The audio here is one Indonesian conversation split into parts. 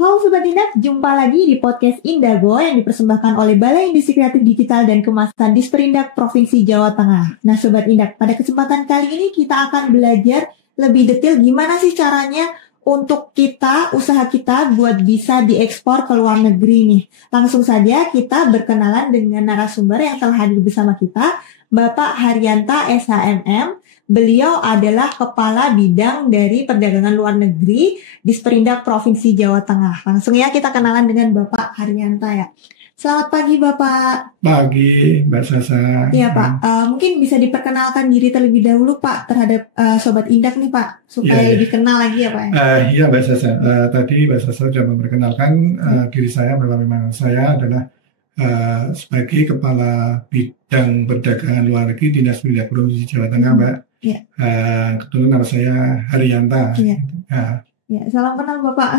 Halo Sobat Indah, jumpa lagi di podcast Indago yang dipersembahkan oleh Balai Industri Kreatif Digital dan Kemasan Disperindak Provinsi Jawa Tengah. Nah Sobat Indah, pada kesempatan kali ini kita akan belajar lebih detail gimana sih caranya untuk usaha kita buat bisa diekspor ke luar negeri nih. Langsung saja kita berkenalan dengan narasumber yang telah hadir bersama kita, Bapak Haryanta SHMM. Beliau adalah Kepala Bidang dari Perdagangan Luar Negeri Disperindak Provinsi Jawa Tengah. Langsung ya kita kenalan dengan Bapak Haryanta ya. Selamat pagi Bapak. Pagi Mbak Sasa. Iya Pak, mungkin bisa diperkenalkan diri terlebih dahulu Pak terhadap Sobat Indak nih Pak, supaya lebih kenal lagi ya Pak. Iya Mbak Sasa, tadi Mbak Sasa sudah memperkenalkan diri saya bahwa memang saya adalah sebagai Kepala Bidang Perdagangan Luar Negeri Dinas Pendidikan Provinsi Jawa Tengah Mbak. Iya. Kebetulan nama saya Haryanta. Iya. Ya, salam kenal Bapak.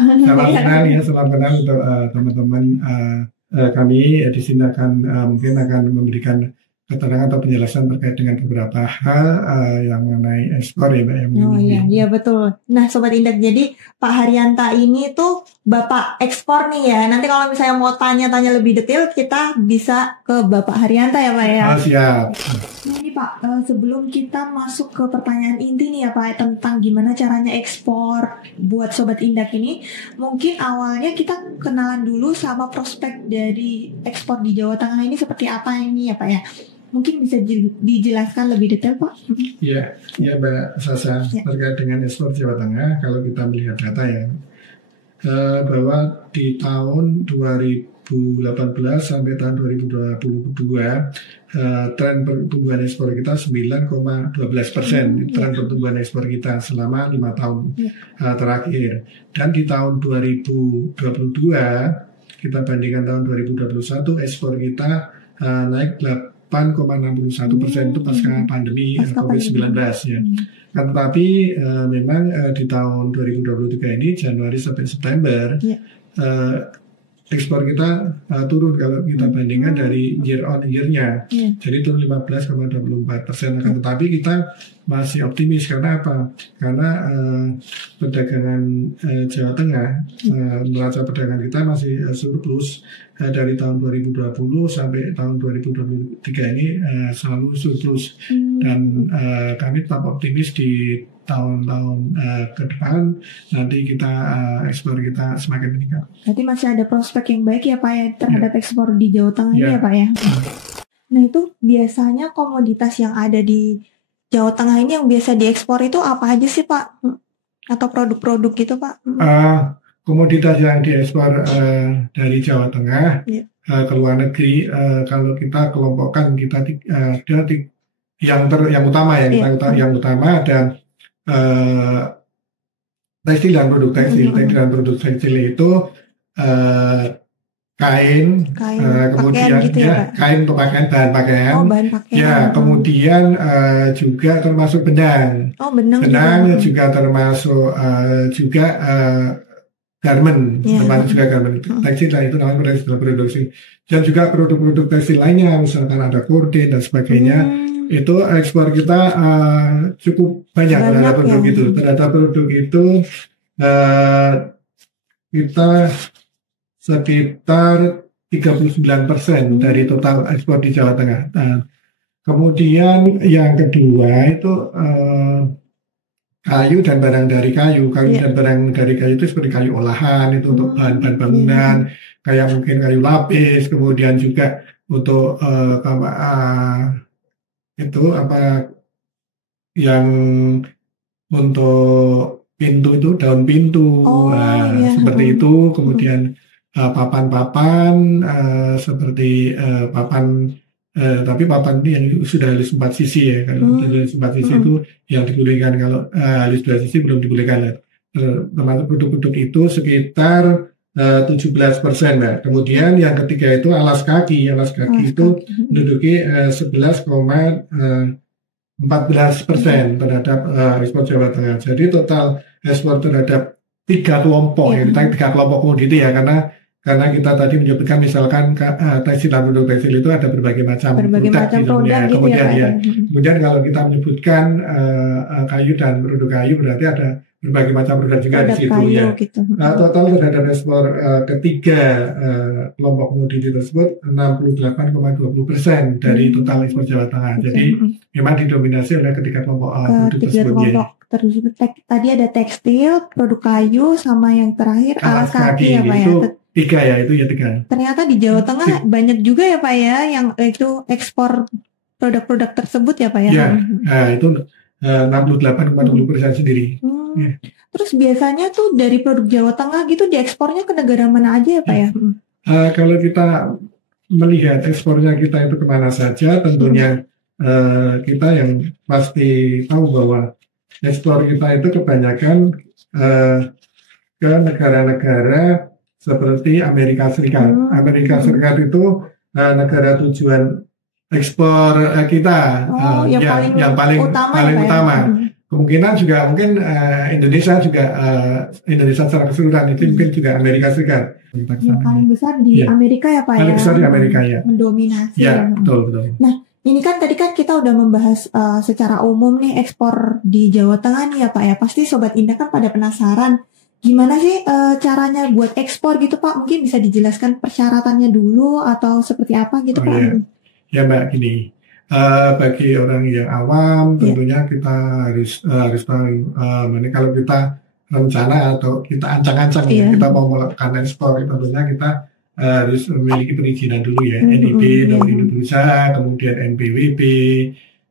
Salam kenal untuk teman-teman kami di sini mungkin akan memberikan keterangan atau penjelasan terkait dengan beberapa hal yang mengenai ekspor ya Mbak. Iya betul. Nah Sobat Indak, jadi Pak Haryanta ini tuh Bapak ekspor nih ya. Nanti kalau misalnya mau tanya-tanya lebih detail kita bisa ke Bapak Haryanta ya Pak ya. Siap. Nah ini Pak, sebelum kita masuk ke pertanyaan inti nih ya Pak tentang gimana caranya ekspor buat Sobat Indak ini, mungkin awalnya kita kenalan dulu sama prospek dari ekspor di Jawa Tengah ini seperti apa ini ya Pak ya. Mungkin bisa dijelaskan lebih detail Pak? Ya Mbak Sasa, terkait dengan ekspor Jawa Tengah, kalau kita melihat data ya, bahwa di tahun 2018 sampai tahun 2022, tren pertumbuhan ekspor kita 9,12%, tren pertumbuhan ekspor kita selama 5 tahun terakhir. Dan di tahun 2022, kita bandingkan tahun 2021, ekspor kita naik 8,61% itu pasca pandemi COVID-19 ya. Kan tetapi memang di tahun 2023 ini Januari sampai September ekspor kita turun kalau kita bandingkan dari year on year-nya. Jadi turun 15,24%. Akan tetapi kita masih optimis karena apa? Karena perdagangan Jawa Tengah, neraca perdagangan kita masih surplus dari tahun 2020 sampai tahun 2023 ini selalu surplus. Dan kami tetap optimis di tahun-tahun ke depan nanti kita ekspor kita semakin meningkat. Berarti masih ada prospek yang baik ya Pak ya terhadap ekspor di Jawa Tengah ini ya Pak ya. Nah itu biasanya komoditas yang ada di Jawa Tengah ini yang biasa diekspor itu apa aja sih Pak? Atau produk-produk gitu Pak? Komoditas yang diekspor dari Jawa Tengah ke luar negeri, kalau kita kelompokkan kita ada yang utama ya, yang utama ada tekstil dan produk tekstil. Tekstil dan produk tekstil itu kain kemudian gitu kain untuk bahan pakaian. Kemudian juga termasuk benang. Benang juga termasuk garment, termasuk juga garment tekstil lah, itu namanya tekstil produksi. Dan juga produk-produk tekstil lainnya, misalkan ada korden dan sebagainya. Itu ekspor kita cukup banyak terhadap produk itu. Terhadap produk itu kita sekitar 39% dari total ekspor di Jawa Tengah. Kemudian yang kedua itu kayu dan barang dari kayu. Dan barang dari kayu itu seperti kayu olahan, itu untuk bahan-bahan bangunan, kayak mungkin kayu lapis, kemudian juga untuk itu apa yang untuk pintu itu daun pintu seperti itu. Kemudian papan-papan seperti papan tapi papan ini yang sudah halus 4 sisi ya. Kalau halus 4 sisi itu yang dibolehkan, kalau halus 2 sisi belum dibolehkan. Termasuk produk-produk itu sekitar 17%. Mbak. Kemudian yang ketiga itu alas kaki itu menduduki 11,14% terhadap ekspor Jawa Tengah. Jadi total ekspor terhadap 3 kelompok komoditi ya, karena kita tadi menyebutkan misalkan tekstil dan produk tekstil itu ada berbagai macam produk gitu. Kemudian kalau kita menyebutkan kayu dan produk kayu berarti ada berbagai macam produk juga di Produk situ kayu ya. gitu. Total terhadap ekspor ketiga kelompok komoditi tersebut 68,20% dari total ekspor Jawa Tengah. Jadi memang didominasi oleh ketiga kelompok produk Ketiga tersebut. kelompok tersebut. Tadi ada tekstil, produk kayu, sama yang terakhir alas kaki ya Pak ya. Itu tiga ya, itu ya tiga. Ternyata di Jawa Tengah banyak juga ya Pak ya yang itu ekspor produk-produk tersebut ya Pak ya. Ya, itu 68,20% sendiri. Ya. Terus biasanya tuh dari produk Jawa Tengah gitu diekspornya ke negara mana aja ya Pak ya? Kalau kita melihat ekspornya kita itu kemana saja, tentunya kita yang pasti tahu bahwa ekspor kita itu kebanyakan ke negara-negara seperti Amerika Serikat. Amerika Serikat itu negara tujuan ekspor kita yang paling utama. Kemungkinan juga mungkin Indonesia secara keseluruhan itu mungkin juga Amerika Serikat. Yang paling besar di Amerika ya Pak ya? Paling besar di Amerika ya. Mendominasi. Ya, betul. Nah, ini kan tadi kan kita udah membahas secara umum nih ekspor di Jawa Tengah nih ya Pak ya. Pasti Sobat Indah kan pada penasaran gimana sih caranya buat ekspor gitu Pak? Mungkin bisa dijelaskan persyaratannya dulu atau seperti apa gitu Pak? Ya Mbak, gini. Bagi orang yang awam tentunya kita harus tahu kalau kita rencana atau kita ancang-ancang kita mau melakukan ekspor, tentunya kita harus memiliki perizinan dulu ya, NIB, nomor induk berusaha, kemudian NPWP,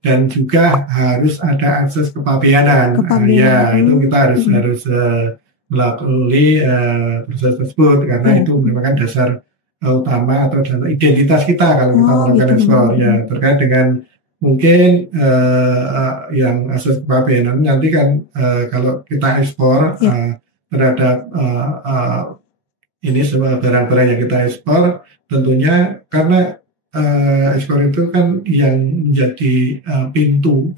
dan juga harus ada akses kepabeanan. Itu kita harus melalui proses tersebut karena itu merupakan dasar utama atau identitas kita kalau kita melakukan ekspor ya, terkait dengan mungkin yang akses kepabeanan nanti kan kalau kita ekspor terhadap ini semua barang-barang yang kita ekspor, tentunya karena ekspor itu kan yang menjadi pintu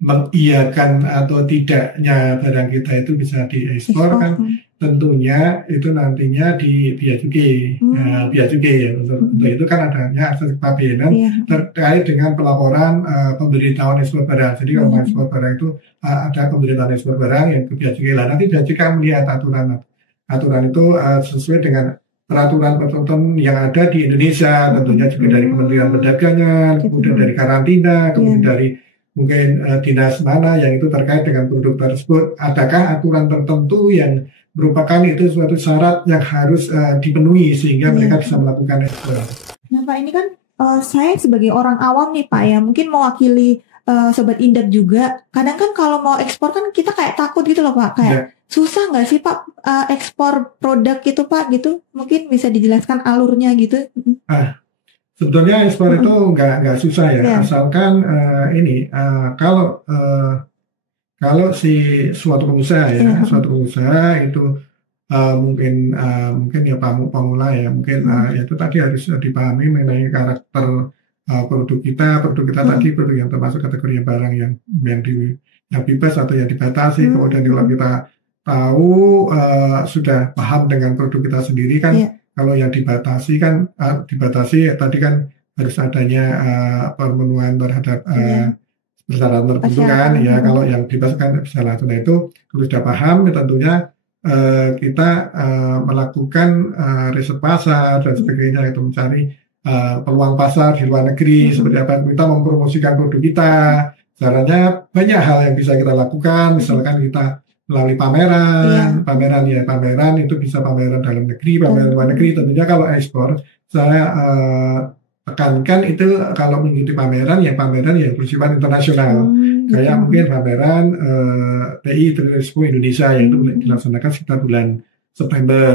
mengiyakan atau tidaknya barang kita itu bisa diekspor kan tentunya itu nantinya di Bea Cukai. Bea Cukai ya. Untuk itu kan adanya akses kepabeanan terkait dengan pelaporan pemberitahuan ekspor barang. Jadi kalau ekspor barang itu ada pemberitahuan ekspor barang yang ke Bea Cukai. Nanti Bea Cukai melihat aturan itu sesuai dengan peraturan yang ada di Indonesia, tentunya juga dari Kementerian Perdagangan, kemudian dari karantina, kemudian dari mungkin dinas mana yang itu terkait dengan produk tersebut. Adakah aturan tertentu yang merupakan itu suatu syarat yang harus dipenuhi sehingga mereka bisa melakukan ekspor. Nah Pak, ini kan saya sebagai orang awam nih Pak ya, mungkin mewakili Sobat Indek juga. Kadang kan kalau mau ekspor kan kita kayak takut gitu loh Pak, kayak susah nggak sih Pak ekspor produk gitu Pak gitu? Mungkin bisa dijelaskan alurnya gitu. Sebetulnya ekspor itu nggak susah ya, asalkan kalau si suatu pengusaha itu mungkin ya pemula ya, mungkin itu tadi harus dipahami mengenai karakter produk kita tadi produk yang termasuk kategori barang yang bebas atau yang dibatasi. Kemudian kalau kita tahu sudah paham dengan produk kita sendiri kan. Kalau yang dibatasi tadi kan harus adanya pemenuhan terhadap persyaratan tertentu kan ya. Kalau yang bebas kan bisa langsung. Nah itu kalau sudah paham tentunya kita melakukan riset pasar dan sebagainya, itu mencari peluang pasar di luar negeri seperti apa, kita mempromosikan produk kita. Caranya banyak hal yang bisa kita lakukan, misalkan kita melalui pameran itu bisa pameran dalam negeri, pameran luar negeri. Tentunya kalau ekspor saya tekankan itu kalau mengikuti pameran yang bersifat internasional. Kayak mungkin pameran TI Trade Expo Indonesia yang itu dilaksanakan sekitar bulan September.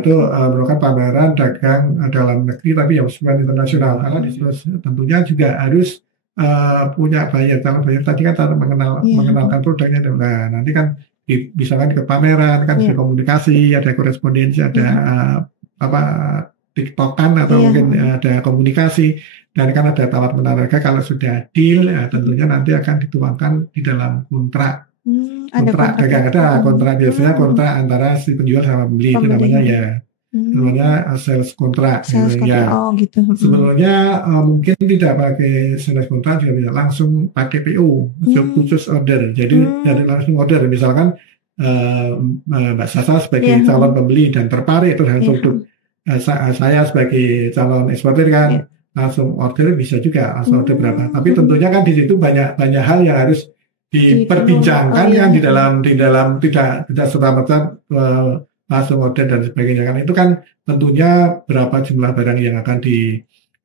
Itu merupakan pameran dagang dalam negeri tapi yang bersifat internasional. Karena tentunya juga harus punya buyer. Kalau buyer tadi kan mengenalkan produknya. Nah, nanti kan bisa kan ke pameran, kan ada komunikasi, ada korespondensi, ada TikTokan atau mungkin ada komunikasi, dan kan ada tawar menawar harga. Kalau sudah deal, tentunya nanti akan dituangkan di dalam kontrak. Kontrak dagang, ada kontrak biasanya kontrak antara si penjual sama pembeli. Itu namanya ya namanya sales kontrak. Sales kontrak, Ya. gitu. Sebenarnya mungkin tidak pakai sales kontrak juga bisa, langsung pakai PO, khusus order. Jadi dari langsung order, misalkan Mbak Sasa sebagai calon pembeli dan tertarik terhadap produk, saya sebagai calon eksportir kan langsung order, bisa juga langsung order berapa. Tapi tentunya kan di situ banyak hal yang harus diperbincangkan kan di dalam tidak serta-merta langsung order dan sebagainya kan. Itu kan tentunya berapa jumlah barang yang akan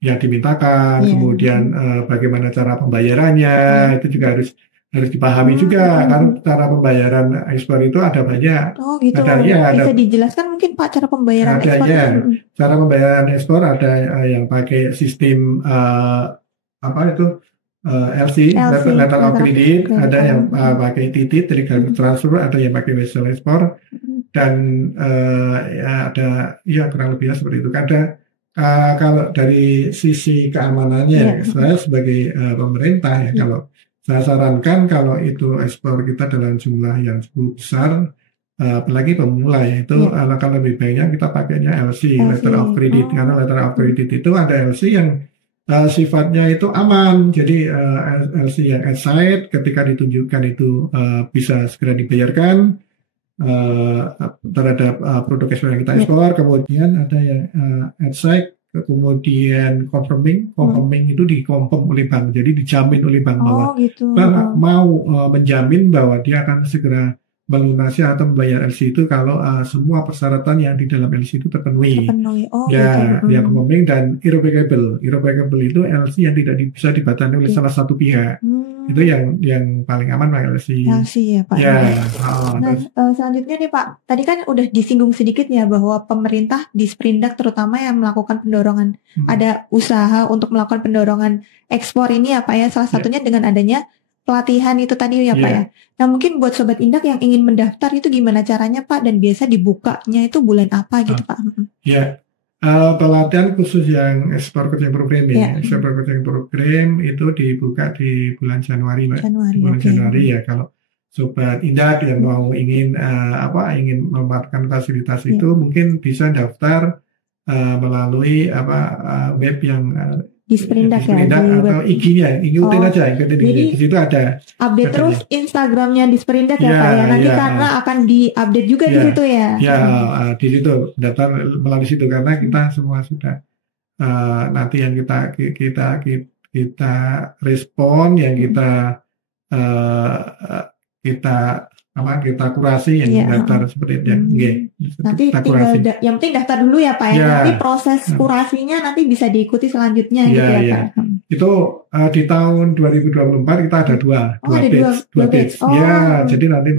yang dimintakan, kemudian bagaimana cara pembayarannya, itu juga harus dipahami juga, karena cara pembayaran ekspor itu ada banyak. Oh gitu. Bisa dijelaskan mungkin Pak cara pembayaran ekspor? Cara pembayaran ekspor ada yang pakai sistem LC, letter of credit, ada yang pakai TT, trade transfer, ada yang pakai vessel export, dan ada kurang lebih seperti itu. Kalau dari sisi keamanannya, saya sebagai pemerintah kalau saya sarankan kalau itu ekspor kita dalam jumlah yang cukup besar, apalagi pemula itu alangkah lebih baiknya kita pakainya LC, letter of credit, karena letter of credit itu ada LC yang sifatnya itu aman. Jadi LC yang aside ketika ditunjukkan itu bisa segera dibayarkan terhadap produk ekspor yang kita ekspor. Kemudian ada yang aside, kemudian confirming itu dikonfirm oleh bank, jadi dijamin oleh bank bahwa bank mau menjamin bahwa dia akan segera melunasi atau membayar LC itu kalau semua persyaratan yang di dalam LC itu terpenuhi. Yang confirming dan irrevocable itu LC yang tidak bisa dibatalkan oleh salah satu pihak. Itu yang paling aman Pak LC. LC ya Pak. Selanjutnya nih Pak, tadi kan udah disinggung sedikit ya bahwa pemerintah di Disperindak terutama yang melakukan pendorongan, ada usaha untuk melakukan pendorongan ekspor ini ya Pak ya, salah satunya dengan adanya pelatihan itu tadi ya Pak ya. Nah mungkin buat Sobat Indak yang ingin mendaftar itu gimana caranya Pak, dan biasa dibukanya itu bulan apa gitu Pak? Pelatihan khusus yang ekspor coaching program ekspor coaching program itu dibuka di bulan Januari Mbak. Januari ya. Kalau Sobat Indak yang mau ingin memanfaatkan fasilitas itu mungkin bisa daftar melalui web yang Disperindak atau IG-nya, ikutin aja. Di situ ada update terus Instagramnya Disperindak ya Pak ya. Nanti karena akan diupdate juga di situ ya. Di situ daftar melalui situ, karena kita semua sudah nanti yang kita respon, yang kita kurasi yang daftar seperti itu. Nanti tinggal yang penting daftar dulu ya Pak ya. Nanti proses kurasinya nanti bisa diikuti selanjutnya gitu ya Pak. Itu di tahun 2024 kita ada dua batch. Jadi nanti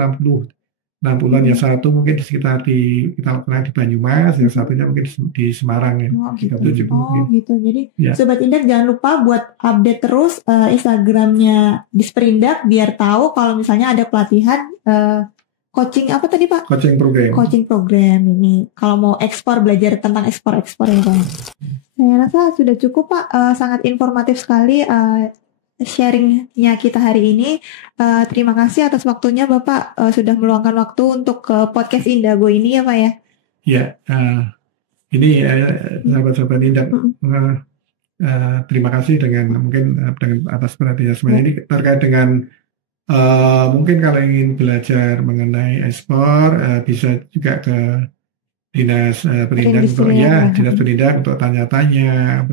6 bulan, yang satu mungkin di sekitar kita lakukan di Banyumas, yang satunya mungkin di Semarang ya. Gitu. Jadi Sobat Indak jangan lupa buat update terus Instagramnya Disperindak biar tahu kalau misalnya ada pelatihan coaching apa tadi Pak? Coaching program ini. Kalau mau ekspor, belajar tentang ekspor ya Pak. Saya rasa sudah cukup Pak, sangat informatif sekali sharingnya kita hari ini. Terima kasih atas waktunya Bapak sudah meluangkan waktu untuk podcast Indago ini ya Pak ya. Ini sahabat-sahabat Indak, terima kasih dengan atas perhatiannya semua ini terkait dengan mungkin kalau ingin belajar mengenai ekspor bisa juga ke Dinas Perindak untuk tanya-tanya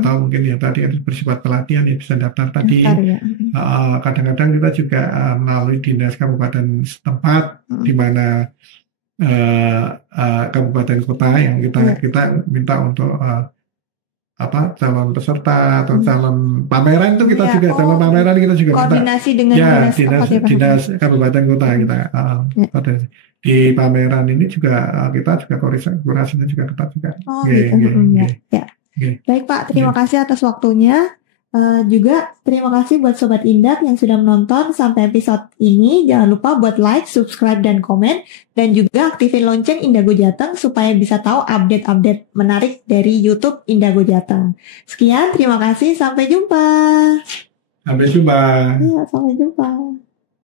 atau mungkin yang tadi bersifat pelatihan ya bisa daftar tadi. Kadang-kadang kita juga melalui dinas kabupaten setempat di mana kabupaten kota yang kita minta untuk calon peserta atau calon pameran itu kita juga calon pameran kita juga koordinasi dengan dinas kabupaten kota kita di pameran ini juga kita juga koordinasinya juga ketat juga. Baik Pak, terima kasih atas waktunya. Juga terima kasih buat Sobat Indak yang sudah menonton sampai episode ini. Jangan lupa buat like, subscribe, dan komen. Dan juga aktifin lonceng Indago Jateng supaya bisa tahu update-update menarik dari YouTube Indago Jateng. Sekian, terima kasih. Sampai jumpa. Sampai jumpa. Sampai jumpa.